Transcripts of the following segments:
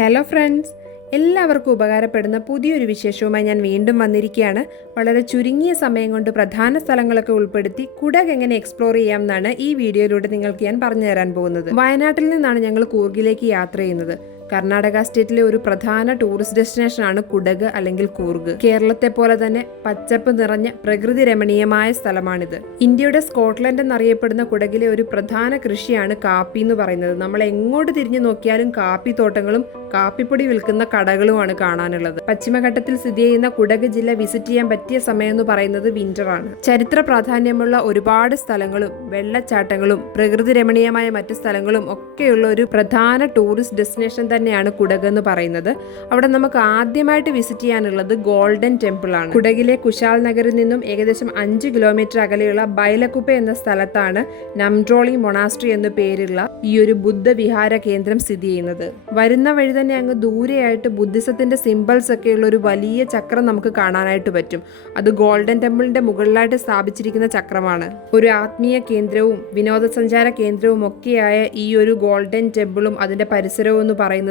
Hello friends, എല്ലാവർക്കും ഉപകാരപ്പെടുന്ന പുതിയൊരു വിശേഷവുമായി ഞാൻ വീണ്ടും വന്നിരിക്കുകയാണ്. വളരെ ചുരുങ്ങിയ സമയം കൊണ്ട് പ്രധാന സ്ഥലങ്ങളൊക്കെ ഉൾപ്പെടുത്തി കുടക് എങ്ങനെ എക്സ്പ്ലോർ ചെയ്യാം എന്നാണ് ഈ വീഡിയോയിലൂടെ നിങ്ങൾക്ക് ഞാൻ പറഞ്ഞു തരാൻ പോകുന്നത്. വയനാട്ടിൽ നിന്നാണ് ഞങ്ങൾ കൂർഗിലേക്ക് യാത്ര ചെയ്യുന്നത്. കർണാടക സ്റ്റേറ്റിലെ ഒരു പ്രധാന ടൂറിസ്റ്റ് ഡെസ്റ്റിനേഷനാണ് കുടക് അല്ലെങ്കിൽ കൂർഗ്. കേരളത്തെ പോലെ തന്നെ പച്ചപ്പ് നിറഞ്ഞ പ്രകൃതി രമണീയമായ സ്ഥലമാണിത്. ഇന്ത്യയുടെ സ്കോട്ട്ലൻഡ് എന്നറിയപ്പെടുന്ന കുടകിലെ ഒരു പ്രധാന കൃഷിയാണ് കാപ്പി എന്ന് പറയുന്നത്. നമ്മൾ എങ്ങോട്ട് തിരിഞ്ഞു നോക്കിയാലും കാപ്പി തോട്ടങ്ങളും കാപ്പിപ്പൊടി വിൽക്കുന്ന കടകളുമാണ് കാണാനുള്ളത്. പശ്ചിമഘട്ടത്തിൽ സ്ഥിതി ചെയ്യുന്ന കുടക് ജില്ല വിസിറ്റ് ചെയ്യാൻ പറ്റിയ സമയം എന്ന് പറയുന്നത് വിന്ററാണ്. ചരിത്ര പ്രാധാന്യമുള്ള ഒരുപാട് സ്ഥലങ്ങളും വെള്ളച്ചാട്ടങ്ങളും പ്രകൃതി രമണീയമായ മറ്റു സ്ഥലങ്ങളും ഒക്കെയുള്ള ഒരു പ്രധാന ടൂറിസ്റ്റ് ഡെസ്റ്റിനേഷൻ തന്നെയാണ് കുടക് എന്ന് പറയുന്നത്. അവിടെ നമുക്ക് ആദ്യമായിട്ട് വിസിറ്റ് ചെയ്യാനുള്ളത് ഗോൾഡൻ ടെമ്പിൾ ആണ്. കുടകിലെ കുശാൽ നഗറിൽ നിന്നും ഏകദേശം 5 കിലോമീറ്റർ അകലെയുള്ള ബൈലക്കുപ്പെ എന്ന സ്ഥലത്താണ് നംട്രോളി മൊണാസ്ട്രി എന്നു പേരുള്ള ഈ ഒരു ബുദ്ധ വിഹാര കേന്ദ്രം സ്ഥിതി ചെയ്യുന്നത്. വരുന്ന വഴി തന്നെ അങ്ങ് ദൂരെയായിട്ട് ബുദ്ധിസത്തിന്റെ സിംബൽസ് ഒക്കെ ഉള്ള ഒരു വലിയ ചക്രം നമുക്ക് കാണാനായിട്ട് പറ്റും. അത് ഗോൾഡൻ ടെമ്പിളിന്റെ മുകളിലായിട്ട് സ്ഥാപിച്ചിരിക്കുന്ന ചക്രമാണ്. ഒരു ആത്മീയ കേന്ദ്രവും വിനോദസഞ്ചാര കേന്ദ്രവും ഒക്കെയായ ഈ ഒരു ഗോൾഡൻ ടെമ്പിളും അതിന്റെ പരിസരവും എന്ന് പറയുന്നത്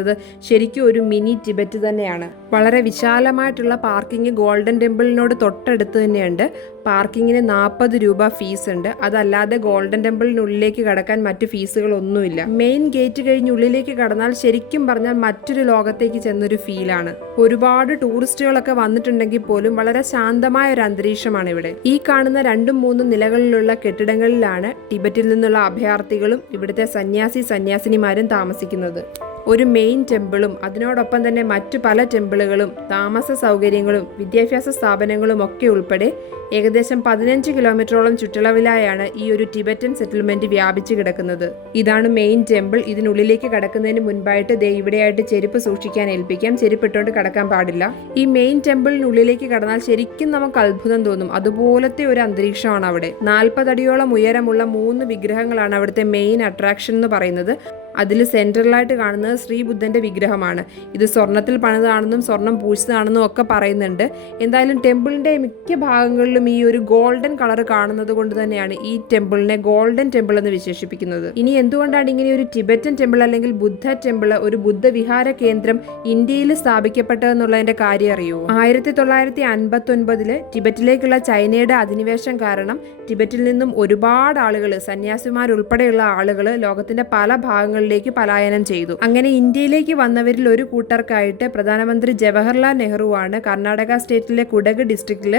ശരിക്കും ഒരു മിനി ടിബറ്റ് തന്നെയാണ്. വളരെ വിശാലമായിട്ടുള്ള പാർക്കിംഗ് ഗോൾഡൻ ടെമ്പിളിനോട് തൊട്ടടുത്ത് തന്നെയുണ്ട്. പാർക്കിങ്ങിന് 40 രൂപ ഫീസ് ഉണ്ട്. അതല്ലാതെ ഗോൾഡൻ ടെമ്പിളിനുള്ളിലേക്ക് കടക്കാൻ മറ്റു ഫീസുകളൊന്നുമില്ല. മെയിൻ ഗേറ്റ് കഴിഞ്ഞ് ഉള്ളിലേക്ക് കടന്നാൽ ശരിക്കും പറഞ്ഞാൽ മറ്റൊരു ലോകത്തേക്ക് ചെന്നൊരു ഫീലാണ്. ഒരുപാട് ടൂറിസ്റ്റുകളൊക്കെ വന്നിട്ടുണ്ടെങ്കിൽ പോലും വളരെ ശാന്തമായ ഒരു അന്തരീക്ഷമാണ് ഇവിടെ. ഈ കാണുന്ന 2-3 നിലകളിലുള്ള കെട്ടിടങ്ങളിലാണ് ടിബറ്റിൽ നിന്നുള്ള അഭയാർത്ഥികളും ഇവിടുത്തെ സന്യാസിനിമാരും താമസിക്കുന്നത്. ഒരു മെയിൻ ടെമ്പിളും അതിനോടൊപ്പം തന്നെ മറ്റു പല ടെമ്പിളുകളും താമസ സൗകര്യങ്ങളും വിദ്യാഭ്യാസ സ്ഥാപനങ്ങളും ഒക്കെ ഉൾപ്പെടെ ഏകദേശം 15 കിലോമീറ്ററോളം ചുറ്റളവിലായാണ് ഈ ഒരു ടിബറ്റൻ സെറ്റിൽമെന്റ് വ്യാപിച്ചു കിടക്കുന്നത്. ഇതാണ് മെയിൻ ടെമ്പിൾ. ഇതിനുള്ളിലേക്ക് കടക്കുന്നതിന് മുൻപായിട്ട് ഇവിടെയായിട്ട് ചെരുപ്പ് സൂക്ഷിക്കാൻ ഏൽപ്പിക്കാം. ചെരുപ്പിട്ടുകൊണ്ട് കടക്കാൻ പാടില്ല. ഈ മെയിൻ ടെമ്പിളിനുള്ളിലേക്ക് കടന്നാൽ ശരിക്കും നമുക്ക് അത്ഭുതം തോന്നും. അതുപോലത്തെ ഒരു അന്തരീക്ഷമാണ് അവിടെ. 40 അടിയോളം ഉയരമുള്ള 3 വിഗ്രഹങ്ങളാണ് അവിടുത്തെ മെയിൻ അട്രാക്ഷൻ എന്ന് പറയുന്നത്. അതിൽ സെൻട്രലായിട്ട് കാണുന്നത് ശ്രീബുദ്ധന്റെ വിഗ്രഹമാണ്. ഇത് സ്വർണ്ണത്തിൽ പണിതാണെന്നും സ്വർണം പൂശിയതാണെന്നും ഒക്കെ പറയുന്നുണ്ട്. എന്തായാലും ടെമ്പിളിന്റെ മിക്ക ഭാഗങ്ങളിലും ഈ ഒരു ഗോൾഡൻ കളർ കാണുന്നത് കൊണ്ട് തന്നെയാണ് ഈ ടെമ്പിളിനെ ഗോൾഡൻ ടെമ്പിൾ എന്ന് വിശേഷിപ്പിക്കുന്നത്. ഇനി എന്തുകൊണ്ടാണ് ഇങ്ങനെ ഒരു ടിബറ്റൻ ടെമ്പിൾ അല്ലെങ്കിൽ ബുദ്ധ ടെമ്പിൾ, ഒരു ബുദ്ധ വിഹാര കേന്ദ്രം ഇന്ത്യയിൽ സ്ഥാപിക്കപ്പെട്ടതെന്നുള്ളതിന്റെ കാര്യം അറിയുമോ? 1959 ടിബറ്റിലേക്കുള്ള ചൈനയുടെ അധിനിവേശം കാരണം ടിബറ്റിൽ നിന്നും ഒരുപാട് ആളുകൾ, സന്യാസിമാരുൾപ്പെടെയുള്ള ആളുകൾ ലോകത്തിന്റെ പല ഭാഗങ്ങളിലേക്ക് പലായനം ചെയ്തു. അങ്ങനെ ഇന്ത്യയിലേക്ക് വന്നവരിൽ ഒരു കൂട്ടർക്കായിട്ട് പ്രധാനമന്ത്രി ജവഹർലാൽ നെഹ്റുവാണ് കർണാടക സ്റ്റേറ്റിലെ കുടക് ഡിസ്ട്രിക്റ്റിൽ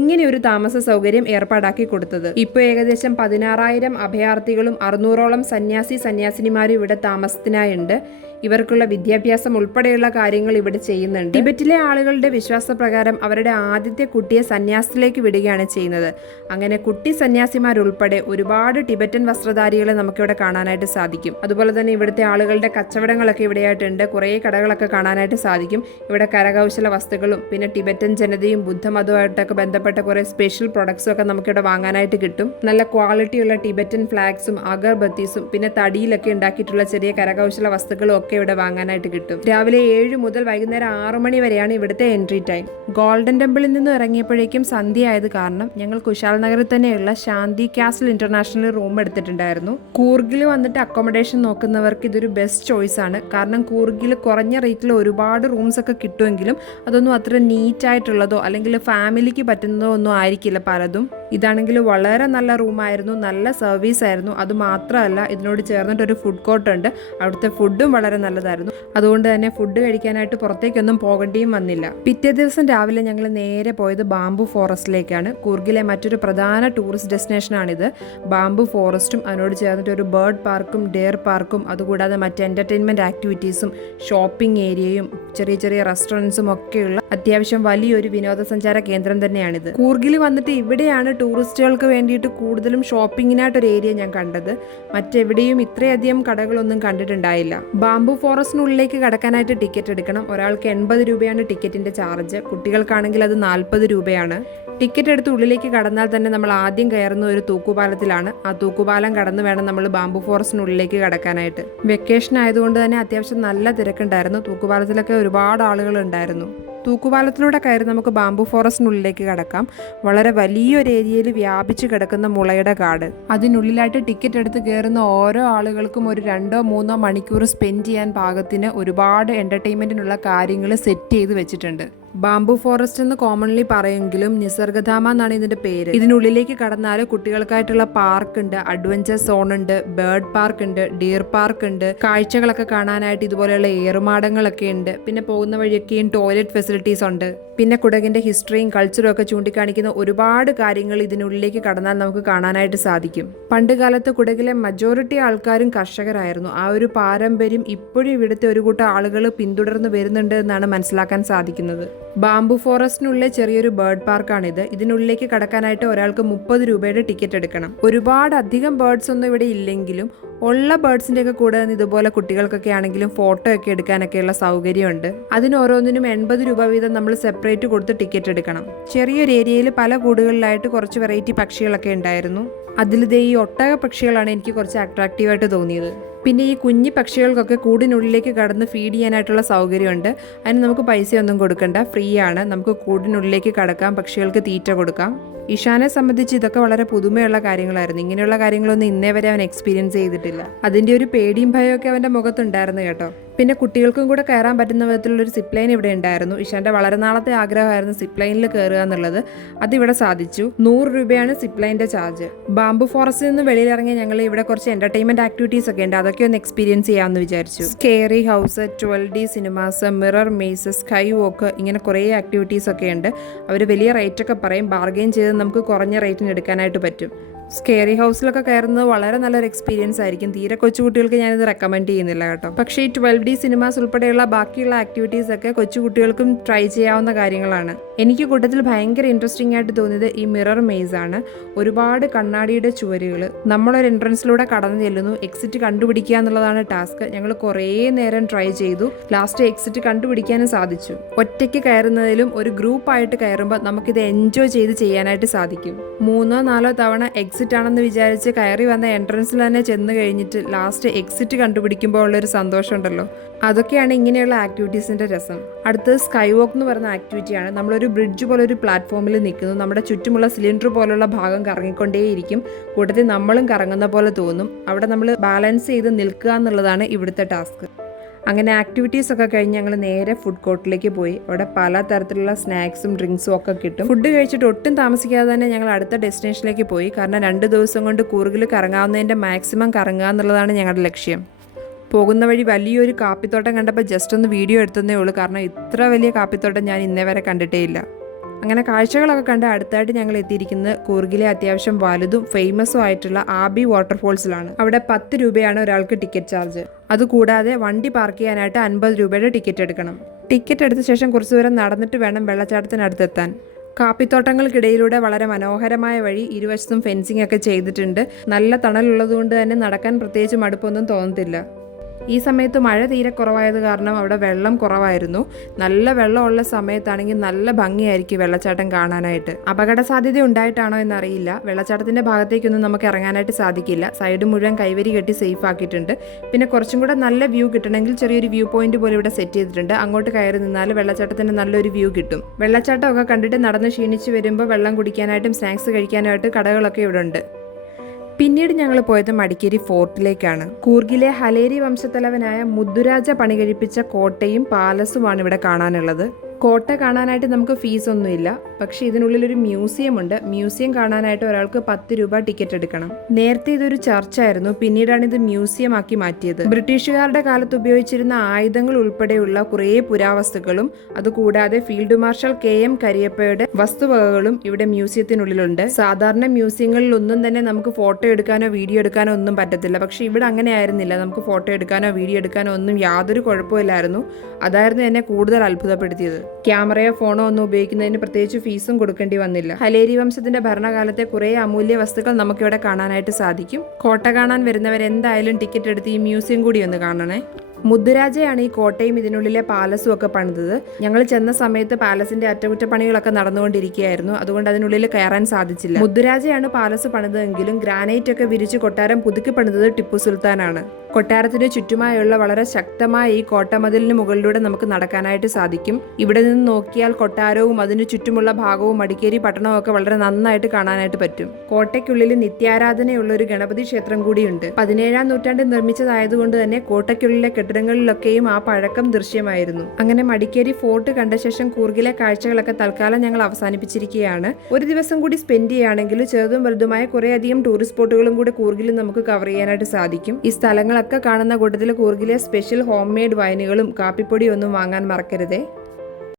ഇങ്ങനെ ഒരു താമസ സൗകര്യം ഏർപ്പാടാക്കി കൊടുത്തത്. ഇപ്പോൾ ഏകദേശം 16,000 അഭയാർത്ഥികളും 600ഓളം സന്യാസിനിമാരും ഇവിടെ താമസത്തിനായുണ്ട്. ഇവർക്കുള്ള വിദ്യാഭ്യാസം ഉൾപ്പെടെയുള്ള കാര്യങ്ങൾ ഇവിടെ ചെയ്യുന്നുണ്ട്. ടിബറ്റിലെ ആളുകളുടെ വിശ്വാസപ്രകാരം അവരുടെ ആദ്യത്തെ കുട്ടിയെ സന്യാസത്തിലേക്ക് വിടുകയാണ് ചെയ്യുന്നത്. അങ്ങനെ കുട്ടി സന്യാസിമാരുൾപ്പെടെ ഒരുപാട് ടിബറ്റൻ വസ്ത്രധാരികളെ നമുക്കിവിടെ കാണാനായിട്ട് സാധിക്കും. അതുപോലെ തന്നെ ഇവിടുത്തെ ആളുകളുടെ കച്ചവടങ്ങളൊക്കെ ഇവിടെയായിട്ടുണ്ട്. കുറേ കടകളൊക്കെ കാണാനായിട്ട് സാധിക്കും. ഇവിടെ കരകൗശല വസ്തുക്കളും പിന്നെ ടിബറ്റൻ ജനതയും ബുദ്ധമതവുമായിട്ടൊക്കെ ബന്ധപ്പെട്ട കുറേ സ്പെഷ്യൽ പ്രൊഡക്ട്സും ഒക്കെ നമുക്കിവിടെ വാങ്ങാനായിട്ട് കിട്ടും. നല്ല ക്വാളിറ്റിയുള്ള ടിബറ്റൻ ഫ്ലാഗ്സും അഗർബത്തീസും പിന്നെ തടിയിലൊക്കെ ഉണ്ടാക്കിയിട്ടുള്ള ചെറിയ കരകൗശല വസ്തുക്കളും ഒക്കെ ഇവിടെ വാങ്ങാനായിട്ട് കിട്ടും. രാവിലെ 7 മുതൽ വൈകുന്നേരം 6 മണി വരെയാണ് ഇവിടുത്തെ എൻട്രി ടൈം. ഗോൾഡൻ ടെമ്പിളിൽ നിന്ന് ഇറങ്ങിയപ്പോഴേക്കും സന്ധ്യ ആയത് കാരണം ഞങ്ങൾ കുശാൽ നഗറിൽ തന്നെയുള്ള ശാന്തി കാസിൽ ഇന്റർനാഷണൽ റൂം എടുത്തിട്ടുണ്ടായിരുന്നു. കൂർഗിൽ വന്നിട്ട് അക്കോമഡേഷൻ നോക്കുന്നവർക്ക് ഇതൊരു ബെസ്റ്റ് ചോയ്സ് ആണ്. കാരണം കൂർഗിൽ കുറഞ്ഞ റേറ്റിൽ ഒരുപാട് റൂംസ് ഒക്കെ കിട്ടുമെങ്കിലും അതൊന്നും അത്ര നീറ്റ് ആയിട്ടുള്ളതോ അല്ലെങ്കിൽ ഫാമിലിക്ക് പറ്റുന്നതോ ഒന്നും ആയിരിക്കില്ല പലതും. ഇതാണെങ്കിൽ വളരെ നല്ല റൂമായിരുന്നു, നല്ല സർവീസ് ആയിരുന്നു. അതുമാത്രമല്ല ഇതിനോട് ചേർന്നിട്ടൊരു ഫുഡ് കോർട്ട് ഉണ്ട്. അവിടുത്തെ ഫുഡും വളരെ നല്ലതായിരുന്നു. അതുകൊണ്ട് തന്നെ ഫുഡ് കഴിക്കാനായിട്ട് പുറത്തേക്കൊന്നും പോകേണ്ടിയും വന്നില്ല. പിറ്റേ ദിവസം രാവിലെ ഞങ്ങൾ നേരെ പോയത് ബാംബു ഫോറസ്റ്റിലേക്കാണ്. കൂർഗിലെ മറ്റൊരു പ്രധാന ടൂറിസ്റ്റ് ഡെസ്റ്റിനേഷനാണിത്. ബാംബു ഫോറസ്റ്റും അതിനോട് ചേർന്നിട്ട് ഒരു ബേർഡ് പാർക്കും ഡെയർ പാർക്കും അതുകൂടാതെ മറ്റ് എന്റർടൈൻമെന്റ് ആക്ടിവിറ്റീസും ഷോപ്പിംഗ് ഏരിയയും ചെറിയ ചെറിയ റെസ്റ്റോറൻറ്റ്സും ഒക്കെയുള്ള അത്യാവശ്യം വലിയൊരു വിനോദസഞ്ചാര കേന്ദ്രം തന്നെയാണിത്. കൂർഗിൽ വന്നിട്ട് ഇവിടെയാണ് ടൂറിസ്റ്റുകൾക്ക് വേണ്ടിയിട്ട് കൂടുതലും ഷോപ്പിങ്ങിനായിട്ടൊരു ഏരിയ ഞാൻ കണ്ടത്. മറ്റെവിടെയും ഇത്രയധികം കടകളൊന്നും കണ്ടിട്ടുണ്ടായില്ല. ബാംബു ഫോറസ്റ്റിനുള്ളിലേക്ക് കടക്കാനായിട്ട് ടിക്കറ്റ് എടുക്കണം. ഒരാൾക്ക് 80 രൂപയാണ് ടിക്കറ്റിന്റെ ചാർജ്. കുട്ടികൾക്കാണെങ്കിൽ അത് 40 രൂപയാണ്. ടിക്കറ്റ് എടുത്ത് ഉള്ളിലേക്ക് കടന്നാൽ തന്നെ നമ്മൾ ആദ്യം കയറുന്ന ഒരു തൂക്കുപാലത്തിലാണ്. ആ തൂക്കുപാലം കടന്ന് വേണം നമ്മൾ ബാംബു ഫോറസ്റ്റിനുള്ളിലേക്ക് കടക്കാനായിട്ട്. വെക്കേഷൻ ആയതുകൊണ്ട് തന്നെ അത്യാവശ്യം നല്ല തിരക്കുണ്ടായിരുന്നു. തൂക്കുപാലത്തിലൊക്കെ ഒരുപാട് ആളുകൾ ഉണ്ടായിരുന്നു. തൂക്കുപാലത്തിലൂടെ കയറി നമുക്ക് ബാംബു ഫോറസ്റ്റിനുള്ളിലേക്ക് കടക്കാം. വളരെ വലിയൊരു ഏരിയയിൽ വ്യാപിച്ച് കിടക്കുന്ന മുളയുടെ കാട്. അതിനുള്ളിലായിട്ട് ടിക്കറ്റ് എടുത്ത് കയറുന്ന ഓരോ ആളുകൾക്കും ഒരു 2-3 മണിക്കൂർ സ്പെൻഡ് ചെയ്യാൻ പാകത്തിന് ഒരുപാട് എൻ്റർടൈൻമെൻറ്റിനുള്ള കാര്യങ്ങൾ സെറ്റ് ചെയ്ത് വെച്ചിട്ടുണ്ട്. ബാംബു ഫോറസ്റ്റ് എന്ന് കോമൺലി പറയുമെങ്കിലും നിസർഗധാമ എന്നാണ് ഇതിന്റെ പേര്. ഇതിനുള്ളിലേക്ക് കടന്നാൽ കുട്ടികൾക്കായിട്ടുള്ള പാർക്ക് ഉണ്ട്, അഡ്വഞ്ചർ സോൺ ഉണ്ട്, ബേർഡ് പാർക്ക് ഉണ്ട്, ഡിയർ പാർക്ക് ഉണ്ട്, കാഴ്ചകളൊക്കെ കാണാനായിട്ട് ഇതുപോലെയുള്ള ഏറുമാടങ്ങളൊക്കെ ഉണ്ട്. പിന്നെ പോകുന്ന വഴിയൊക്കെയും ടോയ്ലറ്റ് ഫെസിലിറ്റീസ് ഉണ്ട്. പിന്നെ കുടകിന്റെ ഹിസ്റ്ററിയും കൾച്ചറും ഒക്കെ ചൂണ്ടിക്കാണിക്കുന്ന ഒരുപാട് കാര്യങ്ങൾ ഇതിനുള്ളിലേക്ക് കടന്നാൽ നമുക്ക് കാണാനായിട്ട് സാധിക്കും. പണ്ട് കാലത്ത് കുടകിലെ മജോറിറ്റി ആൾക്കാരും കർഷകരായിരുന്നു. ആ ഒരു പാരമ്പര്യം ഇപ്പോഴും ഇവിടുത്തെ ഒരു കൂട്ടം ആളുകൾ പിന്തുടർന്ന് വരുന്നുണ്ട് എന്നാണ് മനസ്സിലാക്കാൻ സാധിക്കുന്നത്. ബാംബു ഫോറസ്റ്റിനുള്ളിലെ ചെറിയൊരു ബേർഡ് പാർക്കാണിത്. ഇതിനുള്ളിലേക്ക് കടക്കാനായിട്ട് ഒരാൾക്ക് 30 രൂപയുടെ ടിക്കറ്റ് എടുക്കണം. ഒരുപാട് അധികം ബേർഡ്സ് ഒന്നും ഇവിടെ ഇല്ലെങ്കിലും ഉള്ള ബേർഡ്സിന്റെ ഒക്കെ കൂടെ ഇതുപോലെ കുട്ടികൾക്കൊക്കെ ആണെങ്കിലും ഫോട്ടോ ഒക്കെ എടുക്കാനൊക്കെയുള്ള സൗകര്യമുണ്ട്. അതിന് ഓരോന്നിനും 80 രൂപ വീതം നമ്മൾ സെപ്പറേറ്റ് കൊടുത്ത് ടിക്കറ്റ് എടുക്കണം. ചെറിയൊരു ഏരിയയിൽ പല കൂടുകളിലായിട്ട് കുറച്ച് വെറൈറ്റി പക്ഷികളൊക്കെ ഉണ്ടായിരുന്നു. അതിലിതേ ഈ ഒട്ടക പക്ഷികളാണ് എനിക്ക് കുറച്ച് അട്രാക്റ്റീവായിട്ട് തോന്നിയത്. പിന്നെ ഈ കുഞ്ഞി പക്ഷികൾക്കൊക്കെ കൂടിനുള്ളിലേക്ക് കടന്ന് ഫീഡ് ചെയ്യാനായിട്ടുള്ള സൗകര്യമുണ്ട്. അതിന് നമുക്ക് പൈസയൊന്നും കൊടുക്കണ്ട, ഫ്രീ ആണ്. നമുക്ക് കൂടിനുള്ളിലേക്ക് കടക്കാം, പക്ഷികൾക്ക് തീറ്റ കൊടുക്കാം. ഇഷാനെ സംബന്ധിച്ച് ഇതൊക്കെ വളരെ പുതുമയുള്ള കാര്യങ്ങളായിരുന്നു. ഇങ്ങനെയുള്ള കാര്യങ്ങളൊന്നും ഇന്നേ വരെ അവൻ എക്സ്പീരിയൻസ് ചെയ്തിട്ടില്ല. അതിൻ്റെ ഒരു പേടിയും ഭയമൊക്കെ അവൻ്റെ മുഖത്തുണ്ടായിരുന്നു കേട്ടോ. പിന്നെ കുട്ടികൾക്കും കൂടെ കയറാൻ പറ്റുന്ന വിധത്തിലുള്ളൊരു സിപ്പ് ലൈൻ ഇവിടെ ഉണ്ടായിരുന്നു. ഇഷാന്റെ വളരെ നാളത്തെ ആഗ്രഹമായിരുന്നു സിപ്പ് ലൈനിൽ കയറുക എന്നുള്ളത്. അതിവിടെ സാധിച്ചു. 100 രൂപയാണ് സിപ്പ് ലൈനിന്റെ ചാർജ്. ബാംബു ഫോറസ്റ്റിൽ നിന്ന് വെളിയിലിറങ്ങി ഞങ്ങൾ ഇവിടെ കുറച്ച് എന്റർടൈൻമെന്റ് ആക്ടിവിറ്റീസ് ഒക്കെ ഉണ്ട്, അതൊക്കെ ഒന്ന് എക്സ്പീരിയൻസ് ചെയ്യാമെന്ന് വിചാരിച്ചു. Scary house, 12D cinemas, mirror maze, sky walk, ഇങ്ങനെ കുറേ ആക്ടിവിറ്റീസ് ഒക്കെ ഉണ്ട്. അവർ വലിയ റേറ്റ് ഒക്കെ പറയും. ബാർഗെയിൻ ചെയ്ത് നമുക്ക് കുറഞ്ഞ റേറ്റിന് എടുക്കാനായിട്ട് പറ്റും. സ്കേറി ഹൗസിലൊക്കെ കയറുന്നത് വളരെ നല്ലൊരു എക്സ്പീരിയൻസ് ആയിരിക്കും. തീരെ കൊച്ചുകുട്ടികൾക്ക് ഞാനിത് റെക്കമെൻഡ് ചെയ്യുന്നില്ല കേട്ടോ. പക്ഷേ ഈ 12D സിനിമാസ് ഉൾപ്പെടെയുള്ള ബാക്കിയുള്ള ആക്ടിവിറ്റീസ് ഒക്കെ കൊച്ചുകുട്ടികൾക്കും ട്രൈ ചെയ്യാവുന്ന കാര്യങ്ങളാണ്. എനിക്ക് കൂട്ടത്തിൽ ഭയങ്കര ഇൻട്രസ്റ്റിംഗ് ആയിട്ട് തോന്നിയത് ഈ മിറർ മെയ്സ് ആണ്. ഒരുപാട് കണ്ണാടിയുടെ ചുവരുകൾ. നമ്മളൊരു എൻട്രൻസിലൂടെ കടന്നു ചെല്ലുന്നു. എക്സിറ്റ് കണ്ടുപിടിക്കുക എന്നുള്ളതാണ് ടാസ്ക്. ഞങ്ങൾ കുറേ നേരം ട്രൈ ചെയ്തു. ലാസ്റ്റ് എക്സിറ്റ് കണ്ടുപിടിക്കാനും സാധിച്ചു. ഒറ്റയ്ക്ക് കയറുന്നതിലും ഒരു ഗ്രൂപ്പായിട്ട് കയറുമ്പോൾ നമുക്കിത് എൻജോയ് ചെയ്ത് ചെയ്യാനായിട്ട് സാധിക്കും. 3-4 തവണ എക്സിറ്റ് ആണെന്ന് വിചാരിച്ച് കയറി വന്ന എൻട്രൻസിൽ തന്നെ ചെന്ന് കഴിഞ്ഞിട്ട് ലാസ്റ്റ് എക്സിറ്റ് കണ്ടുപിടിക്കുമ്പോൾ ഉള്ളൊരു സന്തോഷം ഉണ്ടല്ലോ, അതൊക്കെയാണ് ഇങ്ങനെയുള്ള ആക്ടിവിറ്റീസിന്റെ രസം. അടുത്തത് സ്കൈ വോക്ക് എന്ന് പറയുന്ന ആക്ടിവിറ്റിയാണ്. നമ്മളൊരു ബ്രിഡ്ജ് പോലെ ഒരു പ്ലാറ്റ്ഫോമിൽ നിൽക്കുന്നു. നമ്മുടെ ചുറ്റുമുള്ള സിലിണ്ടർ പോലുള്ള ഭാഗം കറങ്ങിക്കൊണ്ടേയിരിക്കും. കൂട്ടത്തിൽ നമ്മളും കറങ്ങുന്ന പോലെ തോന്നും. അവിടെ നമ്മൾ ബാലൻസ് ചെയ്ത് നിൽക്കുക എന്നുള്ളതാണ് ഇവിടുത്തെ ടാസ്ക്. അങ്ങനെ ആക്ടിവിറ്റീസ് ഒക്കെ കഴിഞ്ഞ് ഞങ്ങൾ നേരെ ഫുഡ് കോർട്ടിലേക്ക് പോയി. അവിടെ പല തരത്തിലുള്ള സ്നാക്സും ഡ്രിങ്ക്സും ഒക്കെ കിട്ടും. ഫുഡ് കഴിച്ചിട്ട് ഒട്ടും താമസിക്കാതെ തന്നെ ഞങ്ങൾ അടുത്ത ഡെസ്റ്റിനേഷനിലേക്ക് പോയി. കാരണം 2 ദിവസം കൊണ്ട് കൂർഗിൽ കറങ്ങാവുന്നതിൻ്റെ മാക്സിമം കറങ്ങുക എന്നുള്ളതാണ് ഞങ്ങളുടെ ലക്ഷ്യം. പോകുന്ന വഴി വലിയൊരു കാപ്പിത്തോട്ടം കണ്ടപ്പോൾ ജസ്റ്റ് ഒന്ന് വീഡിയോ എടുത്തതേ ഉള്ളൂ. കാരണം ഇത്ര വലിയ കാപ്പിത്തോട്ടം ഞാൻ ഇന്നേ വരെ കണ്ടിട്ടേ ഇല്ല. അങ്ങനെ കാഴ്ചകളൊക്കെ കണ്ട് അടുത്തായിട്ട് ഞങ്ങൾ എത്തിയിരിക്കുന്നത് കൂർഗിലെ അത്യാവശ്യം വലുതും ഫേമസും ആയിട്ടുള്ള ആബി വാട്ടർഫോൾസിലാണ്. അവിടെ 10 രൂപയാണ് ഒരാൾക്ക് ടിക്കറ്റ് ചാർജ്. അതുകൂടാതെ വണ്ടി പാർക്ക് ചെയ്യാനായിട്ട് 50 രൂപയുടെ ടിക്കറ്റ് എടുക്കണം. ടിക്കറ്റ് എടുത്ത ശേഷം കുറച്ചു ദൂരം നടന്നിട്ട് വേണം വെള്ളച്ചാട്ടത്തിനടുത്തെത്താൻ. കാപ്പിത്തോട്ടങ്ങൾക്കിടയിലൂടെ വളരെ മനോഹരമായ വഴി, ഇരുവശത്തും ഫെൻസിംഗ് ഒക്കെ ചെയ്തിട്ടുണ്ട്. നല്ല തണലുള്ളതുകൊണ്ട് തന്നെ നടക്കാൻ പ്രത്യേകിച്ച് മടുപ്പൊന്നും തോന്നത്തില്ല. ഈ സമയത്ത് മഴ തീരെ കുറവായത് കാരണം അവിടെ വെള്ളം കുറവായിരുന്നു. നല്ല വെള്ളമുള്ള സമയത്താണെങ്കിൽ നല്ല ഭംഗിയായിരിക്കും വെള്ളച്ചാട്ടം കാണാനായിട്ട്. അപകട സാധ്യത ഉണ്ടായിട്ടാണോ എന്നറിയില്ല. വെള്ളച്ചാട്ടത്തിന്റെ ഭാഗത്തേക്കൊന്നും നമുക്ക് ഇറങ്ങാനായിട്ട് സാധിക്കില്ല. സൈഡ് മുഴുവൻ കൈവരി കെട്ടി സേഫ് ആക്കിയിട്ടുണ്ട്. പിന്നെ കുറച്ചും കൂടെ നല്ല വ്യൂ കിട്ടണമെങ്കിൽ ചെറിയൊരു വ്യൂ പോയിന്റ് പോലെ ഇവിടെ സെറ്റ് ചെയ്തിട്ടുണ്ട്. അങ്ങോട്ട് കയറി നിന്നാൽ വെള്ളച്ചാട്ടത്തിന് നല്ലൊരു വ്യൂ കിട്ടും. വെള്ളച്ചാട്ടമൊക്കെ കണ്ടിട്ട് നടന്ന് ക്ഷീണിച്ച് വരുമ്പോൾ വെള്ളം കുടിക്കാനായിട്ടും സ്നാക്സ് കഴിക്കാനായിട്ട് കടകളൊക്കെ ഇവിടെ ഉണ്ട്. പിന്നീട് ഞങ്ങൾ പോയത് മടിക്കേരി ഫോർട്ടിലേക്കാണ്. കൂർഗിലെ ഹലേരി വംശത്തലവനായ മുദ്ദുരാജ പണി കഴിപ്പിച്ച കോട്ടയും പാലസുമാണ് ഇവിടെ കാണാനുള്ളത്. കോട്ട കാണാനായിട്ട് നമുക്ക് ഫീസ് ഒന്നുമില്ല. പക്ഷേ ഇതിനുള്ളിലൊരു മ്യൂസിയം ഉണ്ട്. മ്യൂസിയം കാണാനായിട്ട് ഒരാൾക്ക് 10 രൂപ ടിക്കറ്റ് എടുക്കണം. നേരത്തെ ഇതൊരു ചർച്ചായിരുന്നു, പിന്നീടാണ് ഇത് മ്യൂസിയം ആക്കി മാറ്റിയത്. ബ്രിട്ടീഷുകാരുടെ കാലത്ത് ഉപയോഗിച്ചിരുന്ന ആയുധങ്ങൾ ഉൾപ്പെടെയുള്ള കുറേ പുരാവസ്തുക്കളും അതുകൂടാതെ ഫീൽഡ് മാർഷൽ KM കരിയപ്പയുടെ വസ്തുവകകളും ഇവിടെ മ്യൂസിയത്തിനുള്ളിലുണ്ട്. സാധാരണ മ്യൂസിയങ്ങളിൽ ഒന്നും തന്നെ നമുക്ക് ഫോട്ടോ എടുക്കാനോ വീഡിയോ എടുക്കാനോ ഒന്നും പറ്റത്തില്ല. പക്ഷെ ഇവിടെ അങ്ങനെ ആയിരുന്നില്ല. നമുക്ക് ഫോട്ടോ എടുക്കാനോ വീഡിയോ എടുക്കാനോ ഒന്നും യാതൊരു കുഴപ്പമില്ലായിരുന്നു. അതായിരുന്നു എന്നെ കൂടുതൽ അത്ഭുതപ്പെടുത്തിയത്. ക്യാമറയോ ഫോണോ ഒന്നും ഉപയോഗിക്കുന്നതിന് പ്രത്യേകിച്ച് ഫീസും കൊടുക്കേണ്ടി വന്നില്ല. ഹലേരി വംശത്തിന്റെ ഭരണകാലത്തെ കുറേ അമൂല്യ വസ്തുക്കൾ നമുക്കിവിടെ കാണാനായിട്ട് സാധിക്കും. കോട്ട കാണാൻ വരുന്നവരെന്തായാലും ടിക്കറ്റ് എടുത്ത് ഈ മ്യൂസിയം കൂടി ഒന്ന് കാണണേ. മുദ്ദുരാജയാണ് ഈ കോട്ടയും ഇതിനുള്ളിലെ പാലസും ഒക്കെ പണിതത്. ഞങ്ങൾ ചെന്ന സമയത്ത് പാലസിന്റെ അറ്റകുറ്റപ്പണികളൊക്കെ നടന്നുകൊണ്ടിരിക്കുകയായിരുന്നു. അതുകൊണ്ട് അതിനുള്ളിൽ കയറാൻ സാധിച്ചില്ല. മുദ്ദുരാജയാണ് പാലസ് പണിതതെങ്കിലും ഗ്രാനൈറ്റ് ഒക്കെ വിരിച്ച് കൊട്ടാരം പുതുക്കി പണിതത് ടിപ്പു സുൽത്താനാണ്. കൊട്ടാരത്തിന് ചുറ്റുമായുള്ള വളരെ ശക്തമായ ഈ കോട്ടമതിലിന് മുകളിലൂടെ നമുക്ക് നടക്കാനായിട്ട് സാധിക്കും. ഇവിടെ നിന്ന് നോക്കിയാൽ കൊട്ടാരവും അതിനു ചുറ്റുമുള്ള ഭാഗവും മടിക്കേരി പട്ടണവും ഒക്കെ വളരെ നന്നായിട്ട് കാണാനായിട്ട് പറ്റും. കോട്ടയ്ക്കുള്ളിൽ നിത്യാരാധനയുള്ള ഒരു ഗണപതി ക്ഷേത്രം കൂടിയുണ്ട്. 17-ാം നൂറ്റാണ്ടിൽ നിർമ്മിച്ചതായതുകൊണ്ട് തന്നെ കോട്ടയ്ക്കുള്ളിലെ കെട്ടിടങ്ങളിലൊക്കെയും ആ പഴക്കം ദൃശ്യമായിരുന്നു. അങ്ങനെ മടിക്കേരി ഫോർട്ട് കണ്ട ശേഷം കൂർഗിലെ കാഴ്ചകളൊക്കെ തൽക്കാലം ഞങ്ങൾ അവസാനിപ്പിച്ചിരിക്കുകയാണ്. ഒരു ദിവസം കൂടി സ്പെൻഡ് ചെയ്യുകയാണെങ്കിൽ ചെറുതും വലുതുമായ കുറേയധികം ടൂറിസ്റ്റ് സ്പോട്ടുകളും കൂടി കൂർഗിൽ നമുക്ക് കവർ ചെയ്യാനായിട്ട് സാധിക്കും. ഈ സ്ഥലങ്ങളൊക്കെ കാണുന്ന കൂട്ടത്തിൽ കൂർഗിലെ സ്പെഷ്യൽ ഹോം മെയ്ഡ് വൈനുകളും കാപ്പിപ്പൊടിയും ഒന്നും വാങ്ങാൻ മറക്കരുതേ.